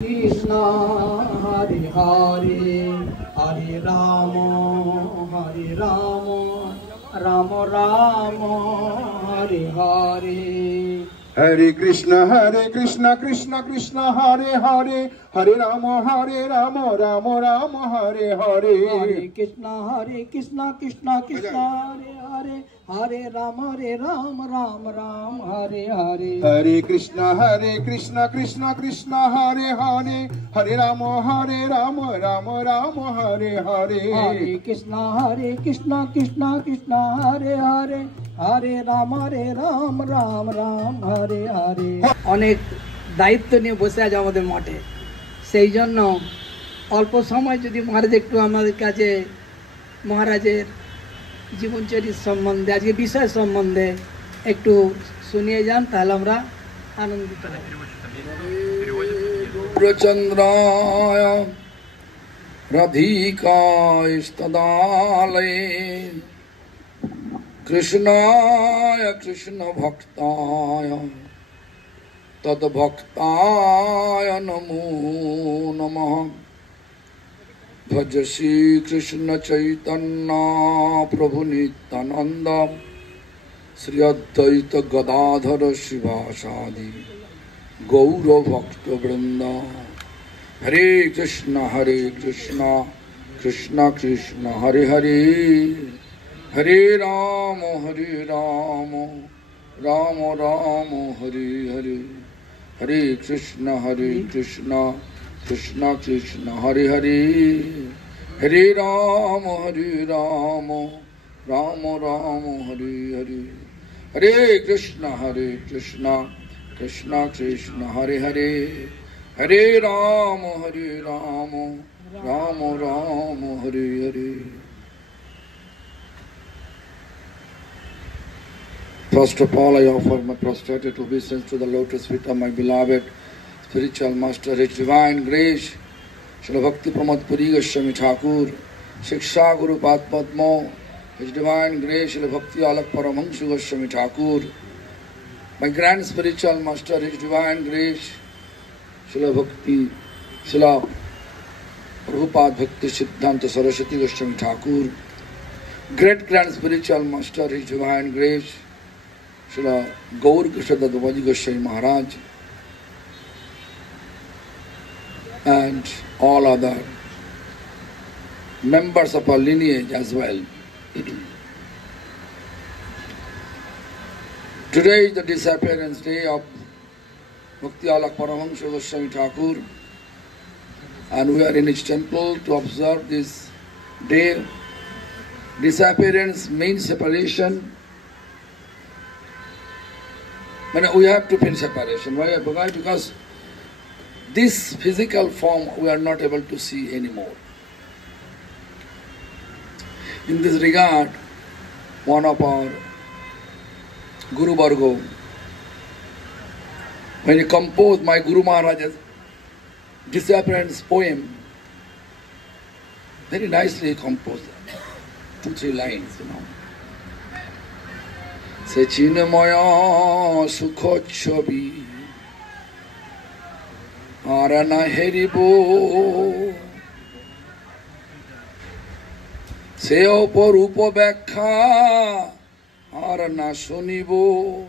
Krishna Hare Hare Hare Rama Hare Rama Rama Rama Hare Hare Hare Krishna Krishna Krishna Hare Hare Hare Rama Rama Rama Hare Hare Hare Krishna Krishna Krishna Hare Hare Hare Rama Rama Rama Hare Hare Hare Krishna Krishna Krishna Hare Hare Hare Rama Rama Rama Hare Hare Hare Krishna Krishna Krishna Hare Hare Hare Rama Rama Hare Hare অনেক দায়িত্ব নিয়ে বসে আছে আমাদের মাঠে সেই জন্য অল্প সময় যদি মহারাজ একটু আমাদের কাছে মহারাজের জীবনচরিত সম্বন্ধে আজকে বিষয় সম্বন্ধে একটু শুনিয়ে যান তাহলে আমরা আনন্দিত হব প্রচন্দ্রায় রাধিকাস্তদালয়ে কৃষ্ণায় কৃষ্ণ ভক্তায় তদ্ভক্তায় নমো নমঃ ভজ শ্রী কৃষ্ণ চৈতন্য প্রভু নিত্যানন্দ শ্রী অদ্বৈত গদাধর শিবাসাদি গৌর ভক্ত বৃন্দ হরে Krishna Krishna Krishna Hare Hare Hare Ram Ram Ram Hare Hare Hare Krishna Krishna Krishna Hare Hare Hare Ram Ram Ram Hare Hare Hare Krishna Krishna Krishna Hare Hare Hare Ram Ram Ram Hare Hare First of all, I offer my prostrated obeisance to the lotus feet of my beloved spiritual master, His Divine Grace, Srila Bhakti Pramod Puri Goswami Thakur, Shiksha Guru Padmo, His Divine Grace, Srila Bhakti Alak Paramahansa Goswami Thakur, my grand spiritual master, His Divine Grace, Srila Bhakti, Srila Prabhupada Bhakti Siddhanta Saraswati Goswami Thakur, great grand spiritual master, His Divine Grace, Srila Gaur Krishna Dadavaji Goswami Maharaj, and all other members of our lineage as well. Today is the disappearance day of Bhakti Alak Paramahansa Goswami Thakur, and we are in his temple to observe this day. Disappearance means separation. We have to feel separation. Why? Because this physical form we are not able to see anymore. In this regard, one of our Guru Vargo, when he composed my Guru Maharaj's disappearance poem, very nicely composed, 2-3 lines, Se chinmaya sukho chhobi ara na heribo se oporupo byakhya ara na shunibo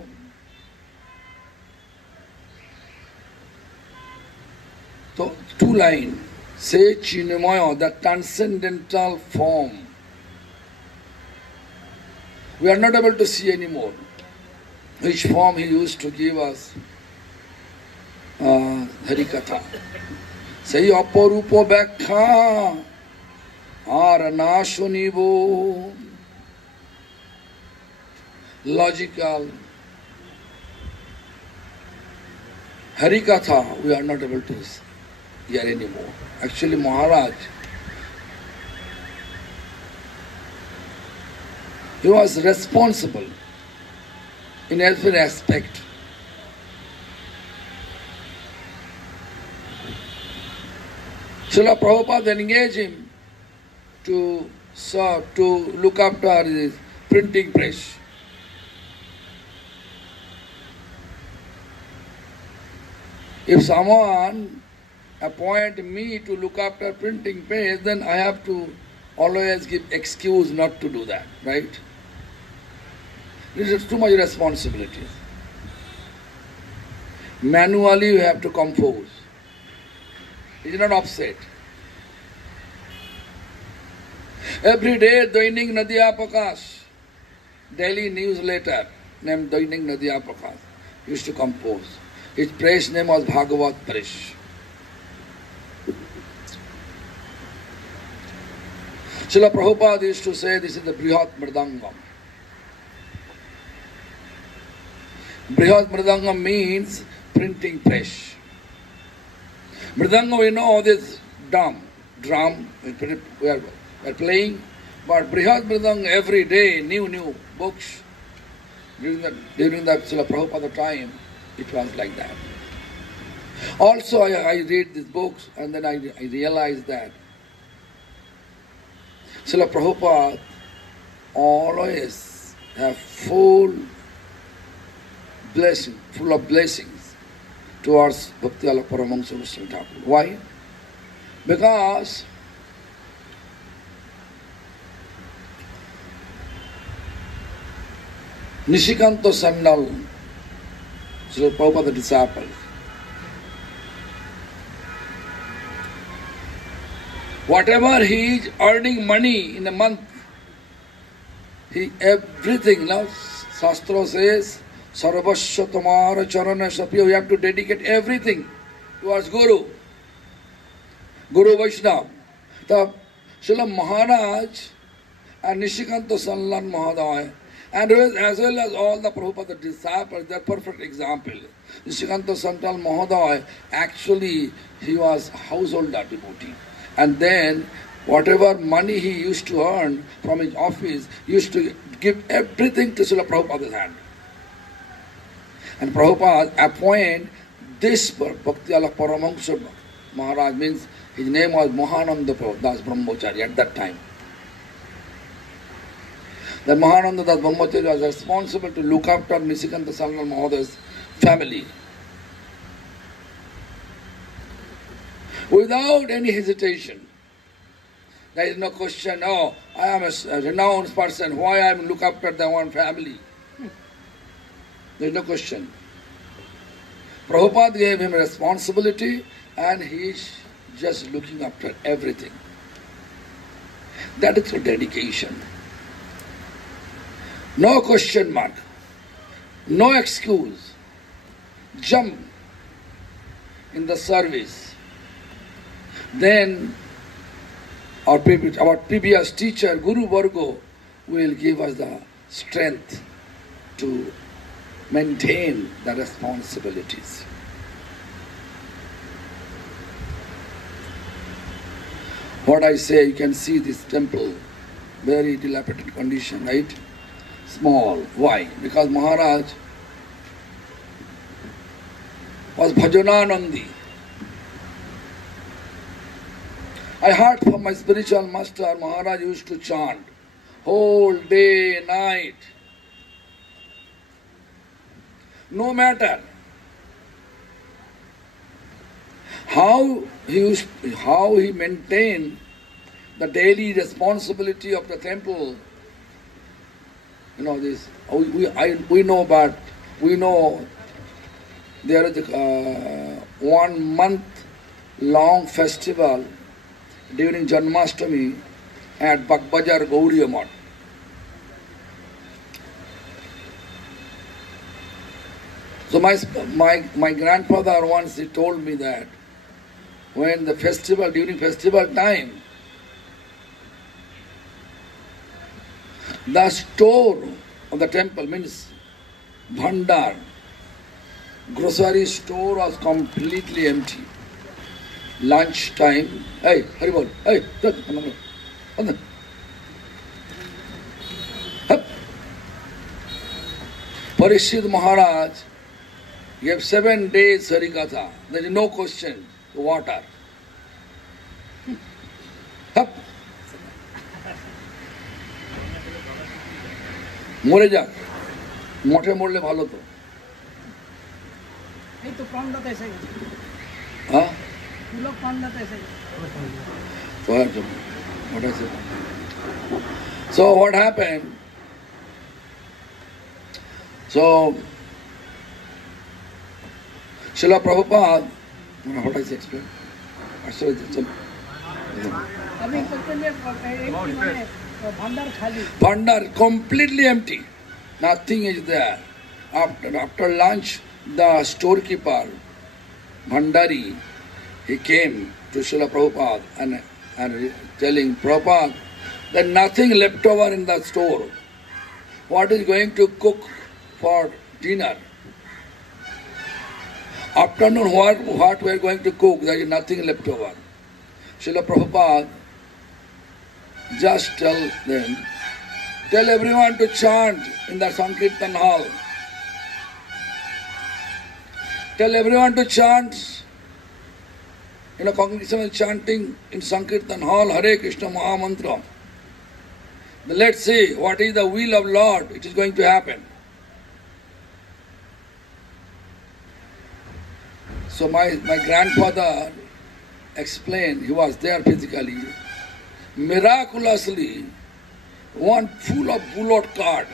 so 2 lines. Se chinmaya, the transcendental form, we are not able to see anymore. Which form he used to give us? Harikatha. Say aparupo byakhya ara na shunibo. Logical Harikatha we are not able to hear anymore. Actually, Maharaj, he was responsible in every aspect. Srila Prabhupada engaged him to look after his printing press. If someone appoint me to look after printing page, then I have to always give excuse not to do that, right? This is too much responsibility. Manually you have to compose. It is not offset. Every day, Dainik Nadia Prakash, daily newsletter named Dainik Nadia Prakash, used to compose. His press name was Bhagavat Parish. Srila Prabhupada used to say this is the Brihat Mridangam. Brihat Mridangam means printing press. Mridangam, we know this drum we are playing, but Brihat Mridangam every day, new books. During that Srila Prabhupada time, it was like that. Also, I read these books and then I realized that Srila Prabhupada always have full of blessings towards Bhakti Alok Paramahamsa Goswami Thakur. Why? Because Nishikanta Sandal, Srila Prabhupada disciple, whatever he is earning money in a month, everything, now Shastra says, Sarvasya Tamara Charana Sapya, we have to dedicate everything towards Guru Vaishnava. The Srila Maharaj and Nishikanta Sanlan Mahadaya, and as well as all the Prabhupada disciples, they are perfect example. Nishikanta Santal Mahadaya, actually he was householder devotee. And then whatever money he used to earn from his office, he used to give everything to Srila Prabhupada's hand. And Prabhupada appointed this Bhakti Alok Paramahamsa Maharaj, means his name was Mahananda Das Brahmachari at that time. That Mahananda Das Brahmachari was responsible to look after Nishikanta Sanal Mahadaya's family. Without any hesitation. There is no question, oh, I am a renowned person, why I am look after the one family? There is no question. Prabhupada gave him responsibility and he is just looking after everything. That is a dedication. No question mark. No excuse. Jump in the service. Then our previous teacher, Guru Vargo, will give us the strength to maintain the responsibilities. What I say, you can see this temple, very dilapidated condition, right? Small. Why? Because Maharaj was Bhajananandi. I heard from my spiritual master, Maharaj used to chant whole day, night. No matter how he maintained the daily responsibility of the temple. You know this. We know, but we know there is a 1 month long festival during Janmashtami at Bagbajar Gaudiya Math. So my grandfather once he told me that when the festival, during festival time, the store of the temple, means bhandar, grocery store was completely empty. Lunch time, hey, Haribol, hey, Parikshit Maharaj gave 7 days Harikatha. There is no question. Water. Hup. মরে যাক, মঠে মরলে ভালো তো। এই তো প্রাণদাতা এসে গেছে। হ্যাঁ, Tulok Pandate say. What I said. So what happened? So Srila Prabhupada, what I said, अभी कहते हैं भंडार खाली. Bhandar completely empty. Nothing is there. After lunch, the storekeeper, Bhandari, he came to Srila Prabhupada and telling Prabhupada that nothing left over in the store. What is going to cook for dinner? Afternoon, what we are going to cook? There is nothing left over. Srila Prabhupada just tell everyone to chant in the Sankirtan hall. Tell everyone to chant. In a congregation is chanting in Sankirtan hall, Hare Krishna Mahamantra. Let's see what is the will of Lord, it is going to happen. So my grandfather explained, he was there physically, miraculously, one full of bullock cart,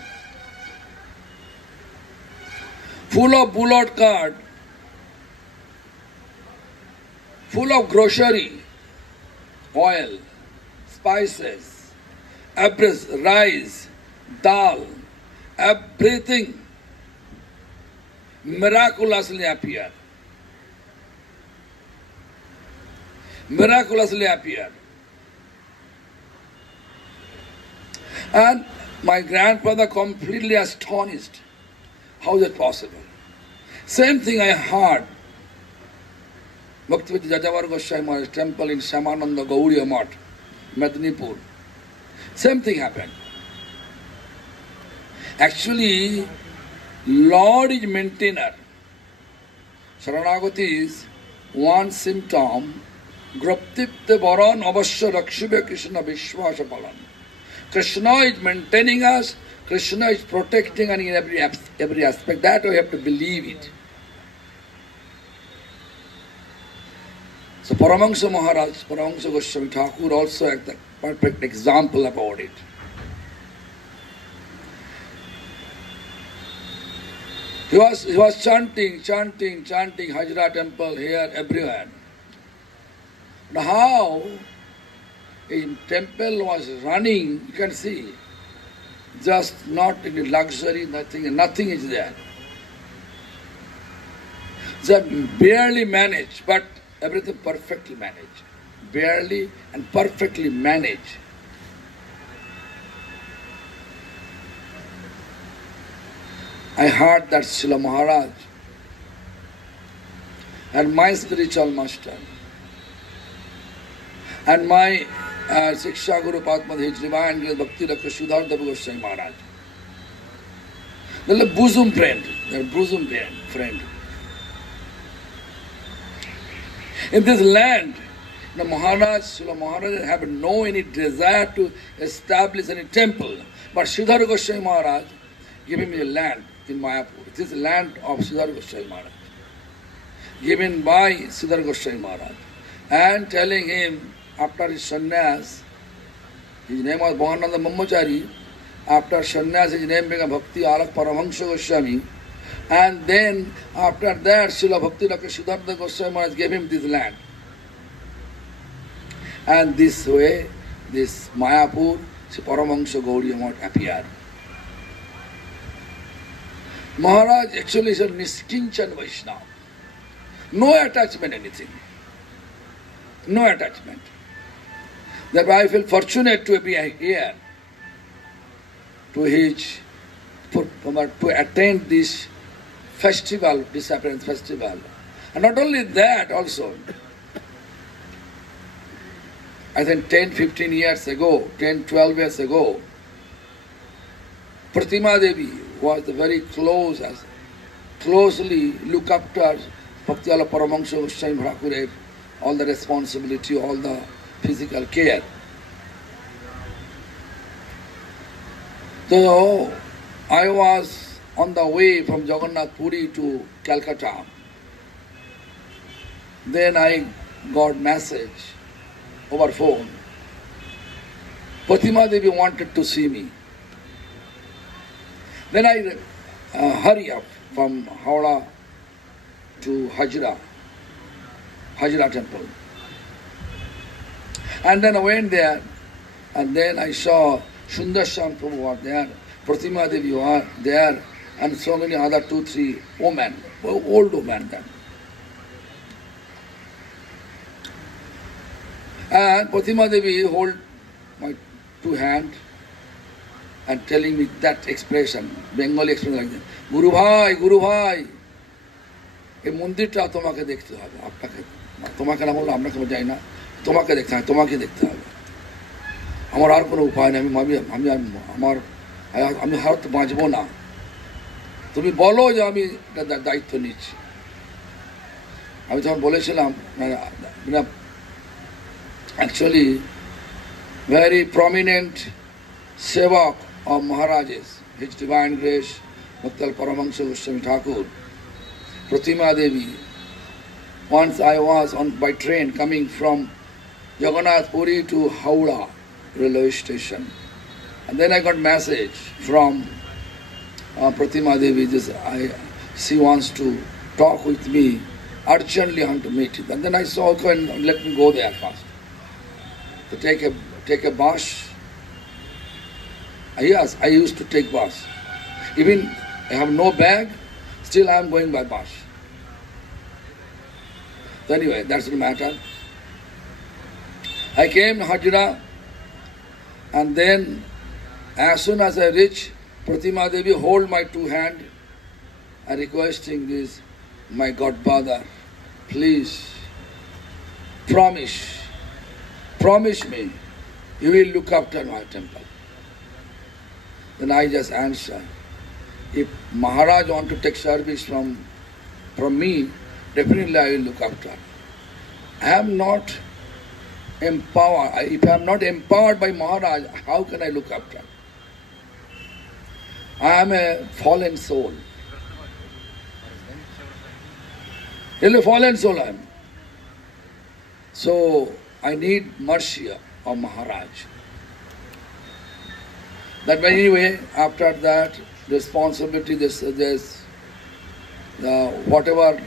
full of grocery, oil, spices, rice, dal, everything miraculously appeared. And my grandfather completely astonished. How is it possible? Same thing I heard. Bhaktivedanta Jajavar Goswami Maharaj temple in Shamananda Gauriya Math, Mednipur. Same thing happened. Actually, Lord is maintainer. Sharanagati is one symptom. Graptipte Varan Avashya Rakshibe Krishna Vishwasa Palan. Krishna is maintaining us, Krishna is protecting us in every aspect. That we have to believe it. So Paramahansa Maharaj, Paramahansa Goswami Thakur also is the perfect example about it. He was chanting Hajra temple here, everywhere. But how a temple was running, you can see, just not in luxury, nothing is there. Just barely managed, but everything perfectly managed. Barely and perfectly managed. I heard that Srila Maharaj and my spiritual master and my Shiksha Guru Padma, His Divine Grace Bhakti Dr. Sridhar Goswami Maharaj. They're a bosom friend. In this land, Srila Maharaj have no any desire to establish any temple. But Sridhar Goswami Maharaj gave him a land in Mayapur. It is the land of Sridhar Goswami Maharaj, given by Sridhar Goswami Maharaj, and telling him after his sannyas, his name was Bhavananda Brahmachari, after sannyas his name became Bhakti Alak Paramahansa Goswami, and then after that Srila Bhakti Dr. Siddhartha Goswami Maharaj gave him this land. And this way, this Mayapur, Sri Paramahansa Gauriya Math appeared. Maharaj actually is a Niskinchan Vaishnava. No attachment, anything. No attachment. Therefore I feel fortunate to be here, to attend this festival, Disappearance Festival. And not only that also, I think 10-15 years ago, 10-12 years ago, Pratima Devi was very closely look after Bhakti-Ala Paramahansa Goswami Thakur, all the responsibility, all the physical care. So I was on the way from Jagannath Puri to Calcutta. Then I got message over phone. Pratima Devi wanted to see me. Then I hurry up from Howrah to Hajra temple. And then I went there, and then I saw Sundarshan Prabhu was there, Pratima Devi was there, and so many other 2-3 women, old women then. And Pratima Devi hold my 2 hands and telling me that expression, Bengali expression like that, Guru Bhai, এই মন্দিরটা তোমাকে দেখতে হবে, আপনাকে, তোমাকে না বললে আপনাকে যাই না, তোমাকে দেখতে হবে, তোমাকে দেখতে হবে। আমার আর কোনো উপায় নেই, আমি হয়তো বাঁচবো না, তুমি বলো যে আমি দায়িত্ব নিচ্ছি। আমি তখন বলেছিলাম, actually very prominent sevak of Maharajas, His Divine Grace Bhakti Paramahansa Goswami Thakur, Pratima Devi. Once I was by train coming from Jagannath Puri to Howrah railway station, and then I got message from Pratima Devi. She wants to talk with me urgently, I want to meet it. And then I saw, okay, let me go there first to take a bus. Yes, I used to take bus. Even I have no bag, still I am going by bus. So anyway, that's the matter. I came to Hajra, and then as soon as I reach, Pratima Devi hold my 2 hands and requesting this, my godfather, please promise me you will look after my temple. Then I just answer, if Maharaj want to take service from me, definitely I will look after. I am not empowered. If I am not empowered by Maharaj, how can I look after? I am a fallen soul. Really fallen soul I am. So I need mercy of Maharaj. That anyway, after that, responsibility, whatever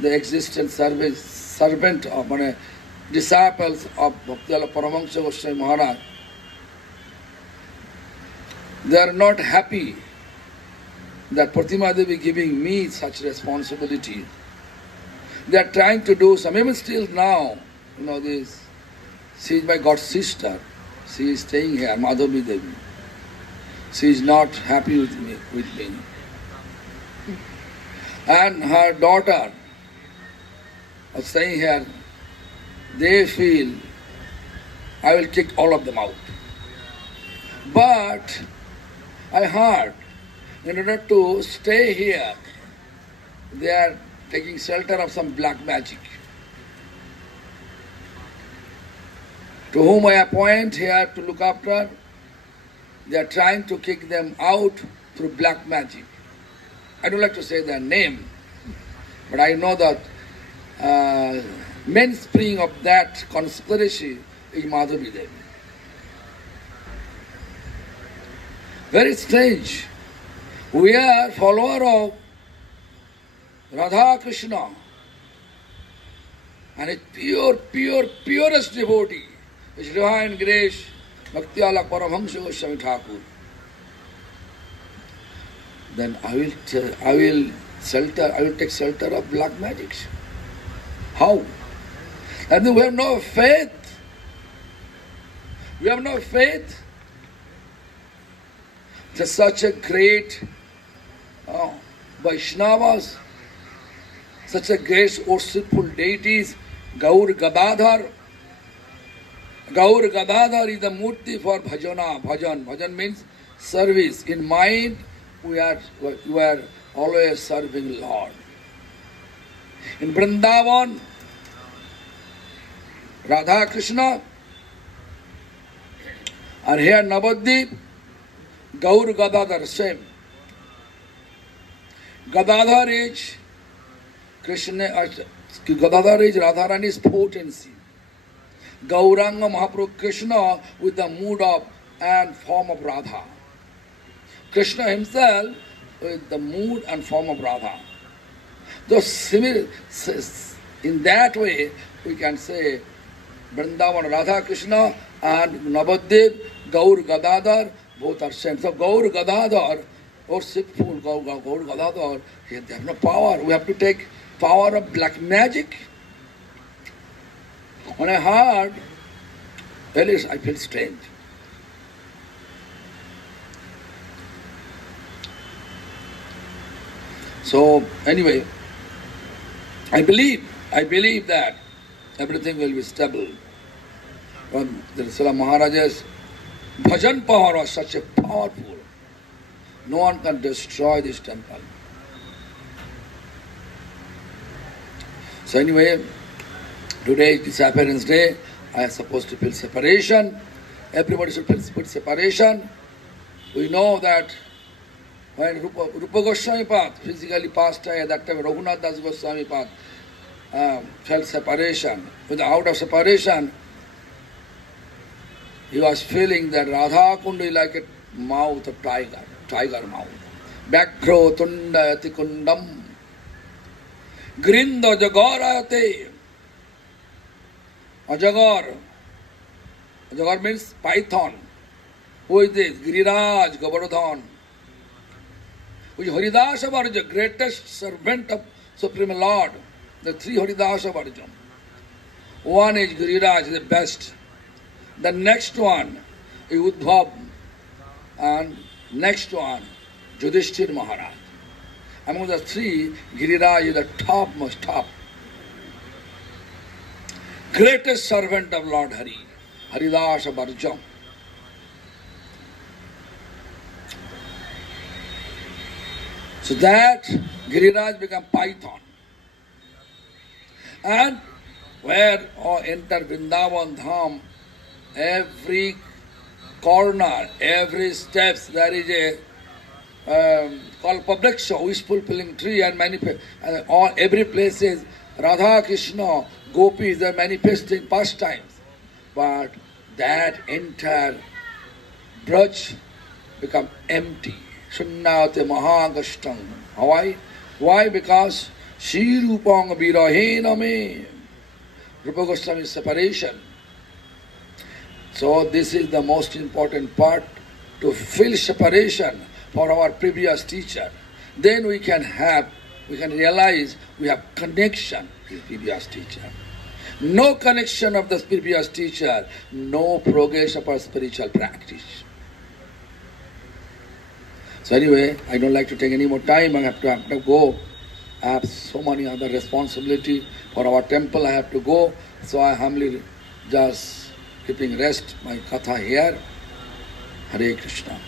the existent servant of disciples of Bhakti Paramahansa Goswami Maharaj, they are not happy that Pratima Devi giving me such responsibility. They are trying to do some, even still now, this, she is my god sister. She is staying here, Madhavi Devi. She is not happy with me. And her daughter is staying here. They feel I will kick all of them out. But I heard, in order to stay here, they are taking shelter of some black magic. To whom I appoint here to look after, they are trying to kick them out through black magic. I don't like to say their name, but I know that mainspring of that conspiracy is Madhavi Devi. Very strange. We are follower of Radha Krishna, and it's purest devotee. His Divine Grace Bhakti Paramahansa Goswami Thakur. Then I will take shelter of black magics. How? And then we have no faith. We have no faith. There's such a great Vaishnavas, such a great worshipful deities, Gaur Gadadhar. Gaur Gadadhar is the murti for bhajana. Bhajan means service. In mind, we are always serving Lord. In Vrindavan, Radha Krishna, and here Navadvip, Gaur Gadadhar, same. Gadadhar is Krishna, Gadadhar is Radharani's potency. Gauranga Mahaprabhu Krishna with the mood of and form of Radha. Krishna himself with the mood and form of Radha. Those similar, in that way we can say Vrindavan Radha Krishna and Navadvip, Gaur Gadadhar, both are same. So Gaur Gadadhar or Sikful Gaur Gadadhar, they have no power. We have to take power of black magic. When I heard, I feel strange. So anyway, I believe that everything will be stable. When the Srila Maharaja's bhajan power was such a powerful, no one can destroy this temple. So anyway, today is disappearance day. I am supposed to feel separation. Everybody should feel separation. We know that when Rupa Goswami Pad physically passed away, at that time Raghunath Das Goswami Pad felt separation. Out of separation, he was feeling that Radha Kund is like a mouth of tiger mouth. Bakro Tundayati Kundam Grinda Jagarayate. Ajagar means python. Who is this? Giriraj Govardhan. Who is Haridasa Varja, greatest servant of Supreme Lord. The three Haridasa Varja. One is Giriraj, the best. The next one is Uddhav. And next one, Yudhishthir Maharaj. Among the three, Giriraj is the topmost top. Greatest servant of Lord Hari, Haridasa Varja. So that Giriraj became python. And where enter Vrindavan Dham, every corner, every steps, there is a called Pabriksha, wish fulfilling tree, and every place is Radha Krishna, Gopis are manifesting pastimes. But that entire Braj become empty. Sunnate Mahagashtam. Why? Why? Because Shri Rupang Virahena me. Rupa Goswami's separation. So this is the most important part, to feel separation for our previous teacher. Then we can realize we have connection with the previous teacher. No connection of the previous teacher, no progress of our spiritual practice. So anyway, I don't like to take any more time. I have to go. I have so many other responsibility for our temple. I have to go. So I humbly just keeping rest my katha here. Hare Krishna.